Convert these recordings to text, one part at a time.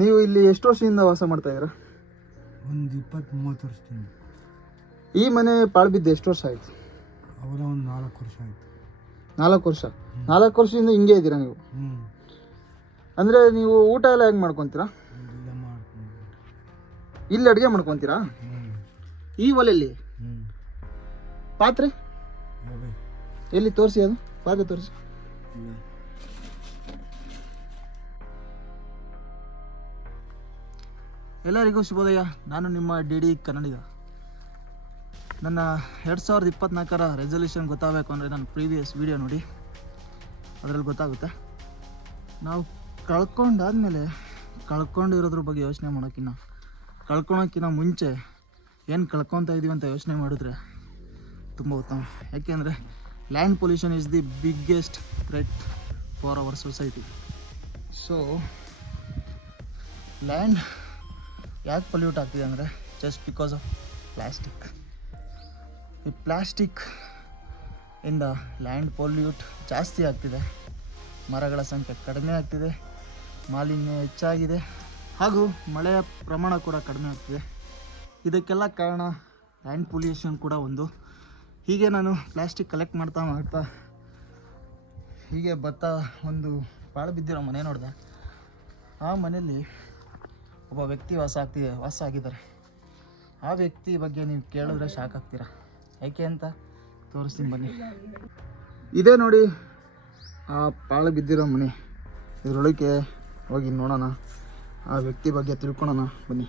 ನೀವು ಇಲ್ಲಿ ಎಷ್ಟು ವರ್ಷದಿಂದ ವಾಸ ಮಾಡ್ತಾ ಇದ್ದೀರಾ? ಒಂದು 20-30 ವರ್ಷದಿಂದ. ಈ ಮನೆ ಪಾಳು ಬಿದ್ದು ಎಷ್ಟು ವರ್ಷ ಆಯ್ತು? ಅವರ ಒಂದು 4 ವರ್ಷ ಆಯಿತು. 4 ವರ್ಷ. 4 ವರ್ಷದಿಂದ ಹಿಂಗೆ ಇದ್ದೀರಾ ನೀವು? ಅಂದರೆ ನೀವು ಊಟ ಎಲ್ಲ ಹೆಂಗೆ ಮಾಡ್ಕೊತೀರಾ? ಇಲ್ಲೇ ಮಾಡ್ಕೊಂಡು ಇಲ್ಲಿ ಅಡುಗೆ ಮಾಡ್ಕೊತೀರಾ? ಈ ಒಲೆಯಲ್ಲಿ ಪಾತ್ರೆ ಎಲ್ಲಿ ತೋರಿಸಿ, ಅದು ಪಾತ್ರೆ ತೋರಿಸಿ. ಎಲ್ಲರಿಗೂ ಶುಭೋದಯ. ನಾನು ನಿಮ್ಮ ಡಿ ಕನ್ನಡಿಗ. ನನ್ನ 2024ರ ರೆಸಲ್ಯೂಷನ್ ಗೊತ್ತಾಗಬೇಕು ಅಂದರೆ ನನ್ನ ಪ್ರೀವಿಯಸ್ ವೀಡಿಯೋ ನೋಡಿ, ಅದರಲ್ಲಿ ಗೊತ್ತಾಗುತ್ತೆ. ನಾವು ಕಳ್ಕೊಂಡಾದ್ಮೇಲೆ ಕಳ್ಕೊಂಡಿರೋದ್ರ ಬಗ್ಗೆ ಯೋಚನೆ ಕಳ್ಕೊಳೋಕ್ಕಿಂತ ಮುಂಚೆ ಏನು ಕಳ್ಕೊತಾ ಇದ್ದೀವಿ ಅಂತ ಯೋಚನೆ ಮಾಡಿದ್ರೆ ತುಂಬ ಉತ್ತಮ. ಯಾಕೆಂದರೆ land pollution is the biggest threat for our society. So land ಯಾಕೆ ಪೊಲ್ಯೂಟ್ ಆಗ್ತಿದೆ ಅಂದರೆ ಜಸ್ಟ್ ಬಿಕಾಸ್ ಆಫ್ ಪ್ಲ್ಯಾಸ್ಟಿಕ್. ಈ ಪ್ಲ್ಯಾಸ್ಟಿಕ್ ಇಂದ ಲ್ಯಾಂಡ್ ಪೊಲ್ಯೂಟ್ ಜಾಸ್ತಿ ಆಗ್ತಿದೆ, ಮರಗಳ ಸಂಖ್ಯೆ ಕಡಿಮೆ ಆಗ್ತಿದೆ, ಮಾಲಿನ್ಯ ಹೆಚ್ಚಾಗಿದೆ, ಹಾಗೂ ಮಳೆಯ ಪ್ರಮಾಣ ಕೂಡ ಕಡಿಮೆ ಆಗ್ತಿದೆ. ಇದಕ್ಕೆಲ್ಲ ಕಾರಣ ಲ್ಯಾಂಡ್ ಪೊಲ್ಯೂಷನ್ ಕೂಡ ಒಂದು. ಹೀಗೆ ನಾನು ಪ್ಲ್ಯಾಸ್ಟಿಕ್ ಕಲೆಕ್ಟ್ ಮಾಡ್ತಾ ಹೀಗೆ ಒಂದು ಪಾಳು ಬಿದ್ದಿರೋ ಮನೆ ನೋಡಿದೆ. ಆ ಮನೆಯಲ್ಲಿ ಒಬ್ಬ ವ್ಯಕ್ತಿ ವಾಸ ಆಗಿದ್ದಾರೆ. ಆ ವ್ಯಕ್ತಿ ಬಗ್ಗೆ ನೀವು ಕೇಳಿದ್ರೆ ಶಾಕ್ ಆಗ್ತೀರಾ. ಯಾಕೆ ಅಂತ ತೋರಿಸ್ತೀನಿ ಬನ್ನಿ. ಇದೇ ನೋಡಿ ಆ ಪಾಳು ಬಿದ್ದಿರೋ ಮನೆ. ಇದರೊಳಗೆ ಹೋಗಿ ನೋಡೋಣ, ಆ ವ್ಯಕ್ತಿ ಬಗ್ಗೆ ತಿಳ್ಕೊಳೋಣ ಬನ್ನಿ.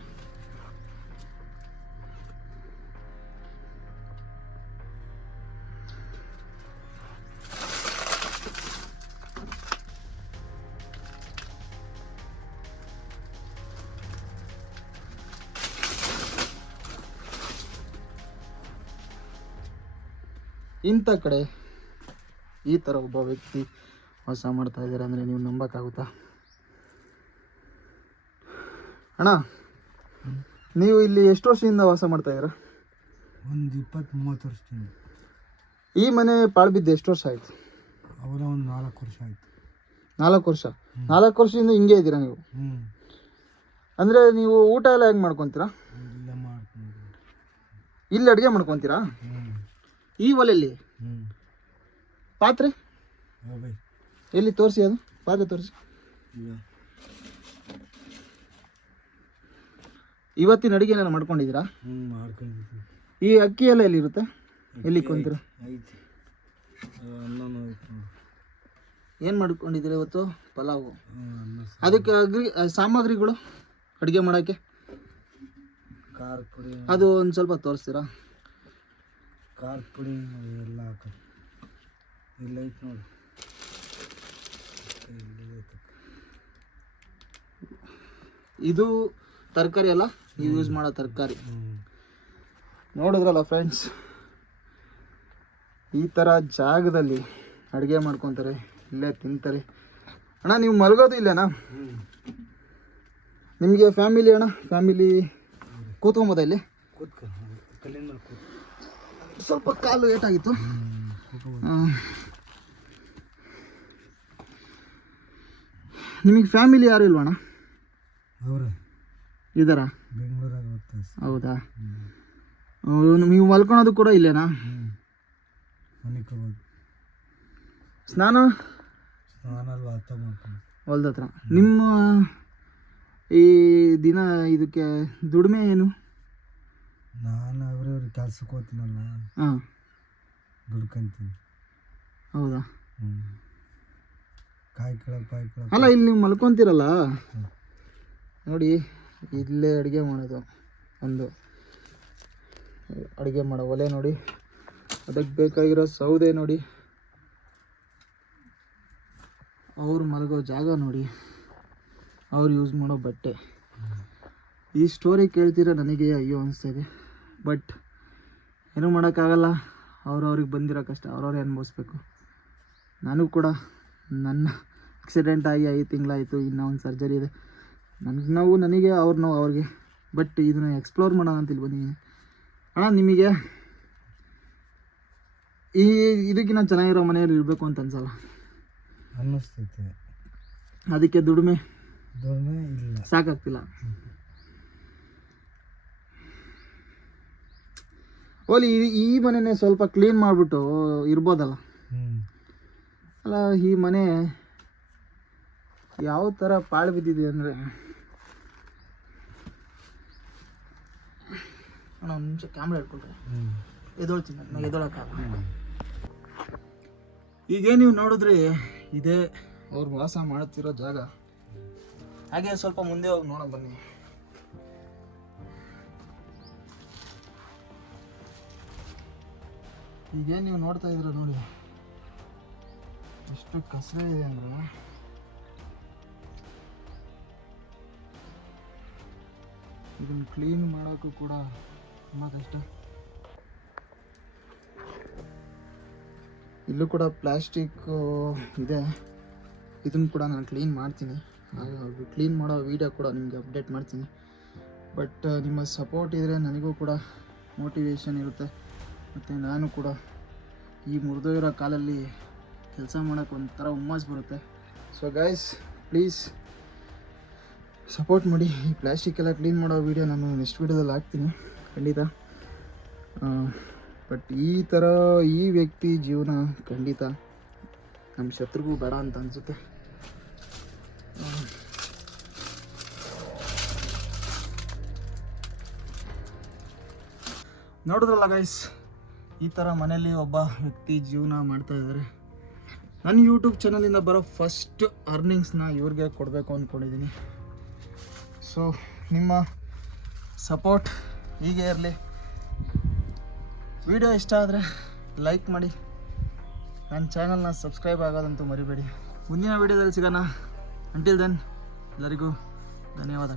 ಇಂಥ ಕಡೆ ಈ ಥರ ಒಬ್ಬ ವ್ಯಕ್ತಿ ವಾಸ ಮಾಡ್ತಾ ಇದ್ದಾರೆ ಅಂದರೆ ನೀವು ನಂಬೋಕ್ಕಾಗುತ್ತಾ? ಅಣ್ಣ, ನೀವು ಇಲ್ಲಿ ಎಷ್ಟು ವರ್ಷದಿಂದ ವಾಸ ಮಾಡ್ತಾ ಇದ್ದೀರಾ? ಒಂದು 20-30 ವರ್ಷದಿಂದ. ಈ ಮನೆ ಪಾಳು ಬಿದ್ದು ಎಷ್ಟು ವರ್ಷ ಆಯಿತು? ಅವರ ಒಂದು 4 ವರ್ಷ ಆಯಿತು. 4 ವರ್ಷ. 4 ವರ್ಷದಿಂದ ಹಿಂಗೆ ಇದ್ದೀರಾ ನೀವು? ಅಂದರೆ ನೀವು ಊಟ ಎಲ್ಲ ಹೆಂಗೆ ಮಾಡ್ಕೊತೀರಾ? ಇಲ್ಲೇ ಮಾಡ್ಕೊಂಡು ಇಲ್ಲಿ ಅಡುಗೆ ಮಾಡ್ಕೊತೀರಾ? ಈ ಒಲೆಯಲ್ಲಿ ಪಾತ್ರೆ ಎಲ್ಲಿ ತೋರಿಸಿ, ಅದು ಪಾತ್ರೆ ತೋರಿಸಿ. ಇವತ್ತಿನ ಅಡುಗೆ ನಾನು ಮಾಡ್ಕೊಂಡಿದ್ದೀರಾ? ಮಾಡ್ಕೊಂಡಿದ್ದೀವಿ. ಈ ಅಕ್ಕಿ ಎಲ್ಲ ಎಲ್ಲಿರುತ್ತೆ? ಎಲ್ಲಿ ಕೊಂತೀರಾ? ಏನು ಮಾಡ್ಕೊಂಡಿದ್ದೀರಾ ಇವತ್ತು? ಪಲಾವು. ಅದಕ್ಕೆ ಸಾಮಗ್ರಿಗಳು ಅಡುಗೆ ಮಾಡೋಕ್ಕೆ ಖಾರ ಪುಡಿ, ಅದು ಒಂದು ಸ್ವಲ್ಪ ತೋರಿಸ್ತೀರಾ? ಖಾರ ಪುಡಿ ಎಲ್ಲ ಹಾಕಿ ಇಲ್ಲ ಐತೆ ನೋಡಿ. ಇದು ತರಕಾರಿ ಅಲ್ಲ, ನೀವು ಯೂಸ್ ಮಾಡೋ ತರಕಾರಿ. ನೋಡಿದ್ರಲ್ಲ ಫ್ರೆಂಡ್ಸ್, ಈ ಥರ ಜಾಗದಲ್ಲಿ ಅಡುಗೆ ಮಾಡ್ಕೊತಾರೆ, ಇಲ್ಲೇ ತಿಂತಾರೆ. ಅಣ್ಣ, ನೀವು ಮಲಗೋದು ಇಲ್ಲೇನಾ? ನಿಮಗೆ ಫ್ಯಾಮಿಲಿ ಅಣ್ಣ, ಫ್ಯಾಮಿಲಿ ಕೂತ್ಕೊಂಬೋದ ಇಲ್ಲಿ? ಸ್ವಲ್ಪ ಕಾಲು ಏಟಾಗಿತ್ತು. ನಿಮಗೆ ಫ್ಯಾಮಿಲಿ ಯಾರು ಇಲ್ವಣ್ಣ? ಇದ್ದಾರಾ? ಹೌದಾ? ನೀವು ಮಲ್ಕೊಳೋದು ಕೂಡ ಇಲ್ಲೇನಾ? ಸ್ನಾನ ಹೊಲ್ದ ಹತ್ರ. ನಿಮ್ಮ ಈ ದಿನ ಇದಕ್ಕೆ ದುಡಿಮೆ ಏನು? ನಾನು ಅವ್ರವ್ರ ಕೆಲ್ಸಕ್ಕೆ ಹೋಗ್ತೀನಲ್ಲ, ದುಡ್ಕೊಂತೀನಿ. ಹೌದಾ? ಕಾಯಿ ಕಳ ಅಲ್ಲ, ಇಲ್ಲಿ ನೀವು ಮಲ್ಕೊತೀರಲ್ಲ ನೋಡಿ, ಇಲ್ಲೇ ಅಡುಗೆ ಮಾಡೋದು. ಒಂದು ಅಡುಗೆ ಮಾಡೋ ಒಲೆ ನೋಡಿ, ಅದಕ್ಕೆ ಬೇಕಾಗಿರೋ ಸೌದೆ ನೋಡಿ, ಅವ್ರು ಮಲಗೋ ಜಾಗ ನೋಡಿ, ಅವ್ರು ಯೂಸ್ ಮಾಡೋ ಬಟ್ಟೆ. ಈ ಸ್ಟೋರಿ ಕೇಳ್ತೀರ ನನಗೆ ಅಯ್ಯೋ ಅನಿಸ್ತಾಯಿದೆ. ಬಟ್ ಏನೂ ಮಾಡೋಕ್ಕಾಗಲ್ಲ. ಅವ್ರಿಗೆ ಬಂದಿರೋ ಕಷ್ಟ ಅವ್ರವ್ರೇ ಅನುಭವಿಸ್ಬೇಕು. ನಾನು ಕೂಡ ನನ್ನ ಆಕ್ಸಿಡೆಂಟ್ ಆಗಿ 5 ತಿಂಗಳಾಯಿತು. ಇನ್ನೂ ಒಂದು ಸರ್ಜರಿ ಇದೆ. ನನಗೆ ಅವ್ರ ನೋವು ಅವ್ರಿಗೆ. ಬಟ್ ಇದನ್ನು ಎಕ್ಸ್ಪ್ಲೋರ್ ಮಾಡೋಣ ಅಂತ ಇಲ್ಲಿ ಬಂದಿದ್ದೀನಿ. ಅಣ್ಣ, ನಿಮಗೆ ಇದಕ್ಕಿಂತ ಚೆನ್ನಾಗಿರೋ ಮನೆಯಲ್ಲಿ ಇರಬೇಕು ಅಂತ ಅನ್ಸಲ್ಲ? ಅನ್ನಿಸ್ತೈತೆ. ಅದಕ್ಕೆ ದುಡಿಮೆ ದುಡಿಮೆ ಇಲ್ಲ. ಸಾಕಾಗ್ತಿಲ್ಲ. ಓಲಿ ಈ ಮನೆನೇ ಸ್ವಲ್ಪ ಕ್ಲೀನ್ ಮಾಡಿಬಿಟ್ಟು ಇರ್ಬೋದಲ್ಲ. ಅಲ್ಲ, ಈ ಮನೆ ಯಾವ ಥರ ಪಾಳು ಬಿದ್ದಿದೆ ಅಂದರೆ, ಅಣ್ಣ ಒಂದು ನಿಮಿಷ ಕ್ಯಾಮ್ರಾ ಇಟ್ಕೊಳ್ರಿ, ಎದೊಳ್ತೀನಿ ನಾನು, ಎದೊಳಕ್ಕಾಗಲ್ಲ. ಈಗ ನೀವು ನೋಡಿದ್ರಿ, ಇದೇ ಅವ್ರು ವಾಸ ಮಾಡುತ್ತಿರೋ ಜಾಗ. ಹಾಗೆ ಸ್ವಲ್ಪ ಮುಂದೆ ಹೋಗಿ ನೋಡೋಣ ಬನ್ನಿ. ಈಗೇನು ನೀವು ನೋಡ್ತಾ ಇದ್ದೀರ ನೋಡಿ, ಎಷ್ಟು ಕಸರೆ ಇದೆ ಅಂದ್ರೆ ಇದನ್ನು ಕ್ಲೀನ್ ಮಾಡೋಕ್ಕೂ ಕೂಡ ತುಂಬ ಕಷ್ಟ. ಇಲ್ಲೂ ಕೂಡ ಪ್ಲಾಸ್ಟಿಕ್ ಇದೆ, ಇದನ್ನು ಕೂಡ ನಾನು ಕ್ಲೀನ್ ಮಾಡ್ತೀನಿ. ಹಾಗೆ ಕ್ಲೀನ್ ಮಾಡೋ ವೀಡಿಯೋ ಕೂಡ ನಿಮಗೆ ಅಪ್ಡೇಟ್ ಮಾಡ್ತೀನಿ. ಬಟ್ ನಿಮ್ಮ ಸಪೋರ್ಟ್ ಇದ್ದರೆ ನನಗೂ ಕೂಡ ಮೋಟಿವೇಶನ್ ಇರುತ್ತೆ, ಮತ್ತು ನಾನು ಕೂಡ ಈ ಮುರಿದೋಗಿರೋ ಕಾಲಲ್ಲಿ ಕೆಲಸ ಮಾಡೋಕ್ಕೆ ಒಂಥರ ಹುಮ್ಮಸ್ ಬರುತ್ತೆ. ಸೊ ಗೈಸ್, ಪ್ಲೀಸ್ ಸಪೋರ್ಟ್ ಮಾಡಿ. ಈ ಪ್ಲಾಸ್ಟಿಕ್ ಎಲ್ಲ ಕ್ಲೀನ್ ಮಾಡೋ ವೀಡಿಯೋ ನಾನು ನೆಕ್ಸ್ಟ್ ವೀಡಿಯೋದಲ್ಲಿ ಹಾಕ್ತೀನಿ ಖಂಡಿತ. ಬಟ್ ಈ ವ್ಯಕ್ತಿ ಜೀವನ ಖಂಡಿತ ನಮ್ಮ ಶತ್ರುಗೂ ಬೇಡ ಅಂತ ಅನಿಸುತ್ತೆ. ನೋಡಿದ್ರಲ್ಲ ಗೈಸ್, ಈ ಥರ ಮನೆಯಲ್ಲಿ ಒಬ್ಬ ವ್ಯಕ್ತಿ ಜೀವನ ಮಾಡ್ತಾ ಇದ್ದಾರೆ. ನನ್ನ ಯೂಟ್ಯೂಬ್ ಚಾನಲಿಂದ ಬರೋ ಫಸ್ಟ್ ಅರ್ನಿಂಗ್ಸ್ನ ಇವ್ರಿಗೆ ಕೊಡಬೇಕು ಅಂದ್ಕೊಂಡಿದ್ದೀನಿ. ಸೊ ನಿಮ್ಮ ಸಪೋರ್ಟ್ ಹೀಗೆ ಇರಲಿ. ವಿಡಿಯೋ ಇಷ್ಟ ಆದರೆ ಲೈಕ್ ಮಾಡಿ, ನನ್ನ ಚಾನಲ್ನ ಸಬ್ಸ್ಕ್ರೈಬ್ ಆಗೋದಂತೂ ಮರಿಬೇಡಿ. ಮುಂದಿನ ವಿಡಿಯೋದಲ್ಲಿ ಸಿಗೋಣ. ಅಂಟಿಲ್ ದೆನ್ ಎಲ್ಲರಿಗೂ ಧನ್ಯವಾದ.